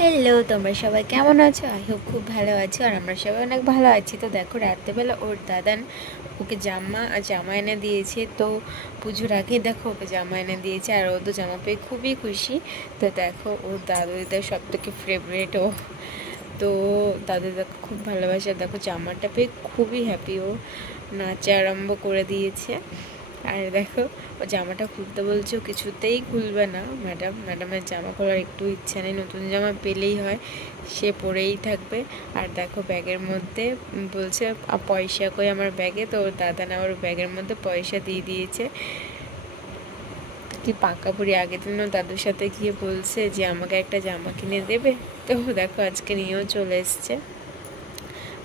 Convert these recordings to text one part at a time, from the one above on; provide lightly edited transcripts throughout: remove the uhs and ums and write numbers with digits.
Hello, তোমরা সবাই কেমন আছো? আই হোপ খুব ভালো আছো। আর আমরা সবাই অনেক ভালো আছি। তো দেখো, রাত্রেবেলা ওর দাদান ওকে জামা এনে দিয়েছে। তো পুজোর আগে দেখো ওকে জামা এনে দিয়েছে, আর ও তো জামা পেয়ে খুবই খুশি। তো দেখো, ওর দাদু দিদার সব থেকে ফেভারিট ও। তো দাদু দেখো খুব ভালোবাসে। দেখো জামাটা পেয়ে খুবই হ্যাপি ও, নাচা আরম্ভ করে দিয়েছে। আর দেখো, ও জামাটা খুলতে বলছে, ও কিছুতেই খুলবে না। ম্যাডামের জামা খোলার একটু ইচ্ছা নেই, নতুন জামা পেলেই হয়, সে পরেই থাকবে। আর দেখো ব্যাগের মধ্যে বলছে পয়সা কই আমার ব্যাগে। তো ওর দাদা না ওর ব্যাগের মধ্যে পয়সা দিয়ে দিয়েছে। কি পাকা পুরি, আগের দিনও দাদুর সাথে গিয়ে বলছে যে আমাকে একটা জামা কিনে দেবে। তো দেখো আজকে নিয়েও চলে এসছে।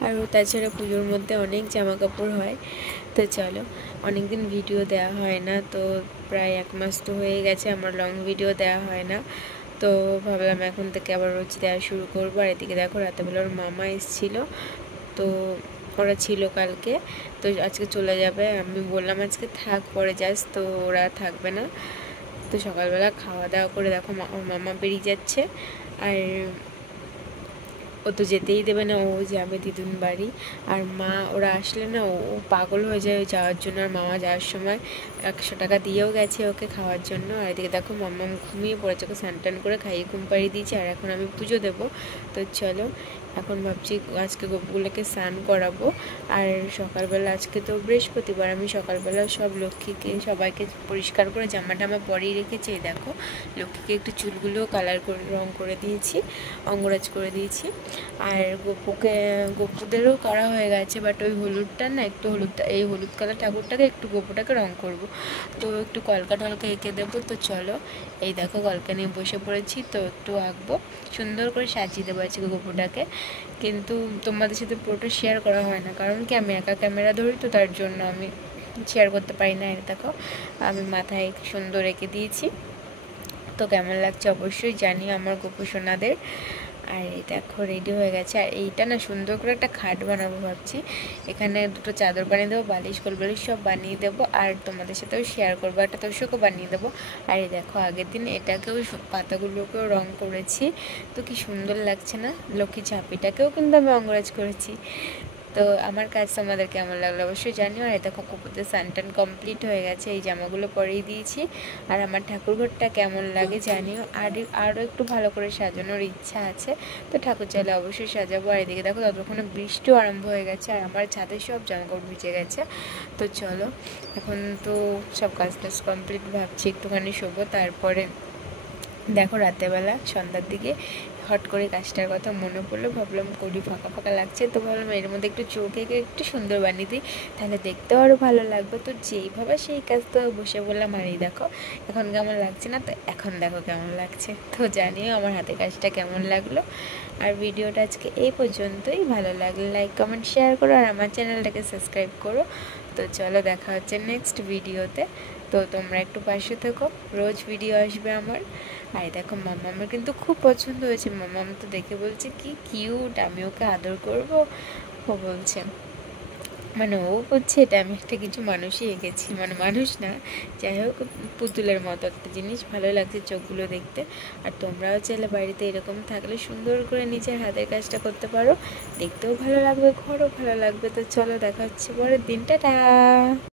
আর ও তাছাড়া পুজোর মধ্যে অনেক জামা কাপড় হয়। তো চলো, অনেক দিন ভিডিও দেওয়া হয় না, তো প্রায় 1 মাস তো হয়ে গেছে আমার লং ভিডিও দেওয়া হয় না। তো ভাবলাম এখন থেকে আবার রোজ দেওয়া শুরু করবো। আর এদিকে দেখো, রাতেবেলা ওর মামা এসেছিলো, তো ওরা ছিল কালকে, তো আজকে চলে যাবে। আমি বললাম আজকে থাক, পরে যাস, তো ওরা থাকবে না। তো সকালবেলা খাওয়া দাওয়া করে দেখো ওর মামা বেরিয়ে যাচ্ছে। আর ও তো যেতেই দেবে না, ও যাবে দিদুন বাড়ি। আর মা ওরা আসলে না ও পাগল হয়ে যায় যাওয়ার জন্য। আর মামা যাওয়ার সময় 100 টাকা দিয়েও গেছে ওকে খাওয়ার জন্য। আর এদিকে দেখো মাম্মা ঘুমিয়ে পড়েছে, ওকে স্নান টান করে খাইয়ে ঘুম পাড়িয়ে দিয়েছে। আর এখন আমি পুজো দেবো। তো চলো, এখন ভাবছি আজকে গোপুগুলোকে স্নান করাবো। আর সকালবেলা আজকে তো বৃহস্পতিবার, আমি সকালবেলা সব লক্ষ্মীকে সবাইকে পরিষ্কার করে জামা টামা পরিয়ে রেখেছি। দেখো লক্ষ্মীকে একটু চুলগুলো কালার করে রং করে দিয়েছি, অঙ্গরাজ করে দিয়েছি। আর গপুদেরও করা হয়ে গেছে, বাট ওই হলুদটা না একটু এই হলুদ কালার ঠাকুরটাকে একটু গপুটাকে রং করব। তো একটু কলকা টলকা এঁকে দেবো। তো চলো, এই দেখো কলকা নিয়ে বসে পড়েছি, তো একটু আঁকবো, সুন্দর করে সাজিয়ে দেবো আজকে গপুটাকে। কিন্তু তোমাদের সাথে পুরোটা শেয়ার করা হয় না, কারণ কি আমি একা ক্যামেরা ধরি, তো তার জন্য আমি শেয়ার করতে পারি না। এটা দেখো আমি মাথায় সুন্দর এঁকে দিয়েছি। তো কেমন লাগছে অবশ্যই জানিও আমার গপু সোনাদের। আর এই দেখো রেডি হয়ে গেছে। আর এইটা না সুন্দর করে একটা খাট বানাবো ভাবছি। এখানে দুটো চাদর বানিয়ে দেবো, বালিশ কোলবালিশ সব বানিয়ে দেবো, আর তোমাদের সাথেও শেয়ার করবো, একটা তোষকও বানিয়ে দেবো। আর এই দেখো আগের দিন এটাকেও পাতাগুলোকেও রং করেছি, তো কি সুন্দর লাগছে না। লক্ষ্মী ঝাঁপিটাকেও কিন্তু আমি অঙ্গরাজ করেছি। তো আমার কাজ তোমাদের কেমন লাগলো অবশ্যই জানিও। আর দেখো কুকুরদের স্নান কমপ্লিট হয়ে গেছে, এই জামাগুলো পরিয়ে দিয়েছি। আর আমার ঠাকুরঘরটা কেমন লাগে জানিও। আরও একটু ভালো করে সাজানোর ইচ্ছা আছে, তো ঠাকুর চাইলে অবশ্যই সাজাবো। আর এদিকে দেখো ততক্ষণে বৃষ্টিও আরম্ভ হয়ে গেছে, আর আমার ছাদে সব জামাকাপড় ভিজে গেছে। তো চলো, এখন তো সব কাজ টাজ কমপ্লিট, ভাবছি একটুখানি শোবো। তারপরে দেখো রাতেরবেলা সন্ধ্যার দিকে হট করে কাজটার কথা মনে পড়লো, ভাবলাম করি, ফাঁকা ফাঁকা লাগছে, তো ভাবলাম এর মধ্যে একটু চোখ এঁকে একটু সুন্দর বানিয়ে দিই, তাহলে দেখতেও আরও ভালো লাগবে। তো যেইভাবে সেই কাজ তো বসে বললাম। আর এই দেখো এখন কেমন লাগছে না, তো এখন দেখো কেমন লাগছে। তো জানিও আমার হাতে কাজটা কেমন লাগলো। আর ভিডিওটা আজকে এই পর্যন্তই। ভালো লাগলে লাইক কমেন্ট শেয়ার করো, আর আমার চ্যানেলটাকে সাবস্ক্রাইব করো। তো চলো, দেখা হচ্ছে নেক্সট ভিডিওতে। তো তোমরা একটু পাশে থেকো, রোজ ভিডিও আসবে আমার। আর দেখো মাম্মামের কিন্তু খুব পছন্দ হয়েছে, মাম্মাম তো দেখে বলছে কি কিউট, আমি ওকে আদর করবো। ও বলছে, মানে ও বলছে এটা আমি একটা কিছু মানুষই এঁকেছি, মানে মানুষ না, যাই হোক পুতুলের মতো একটা জিনিস, ভালো লাগছে চোখগুলো দেখতে। আর তোমরাও চাইলে বাড়িতে এরকম থাকলে সুন্দর করে নিজের হাতের কাজটা করতে পারো, দেখতেও ভালো লাগবে, ঘরও ভালো লাগবে। তো চলো, দেখা হচ্ছে পরের দিনটা।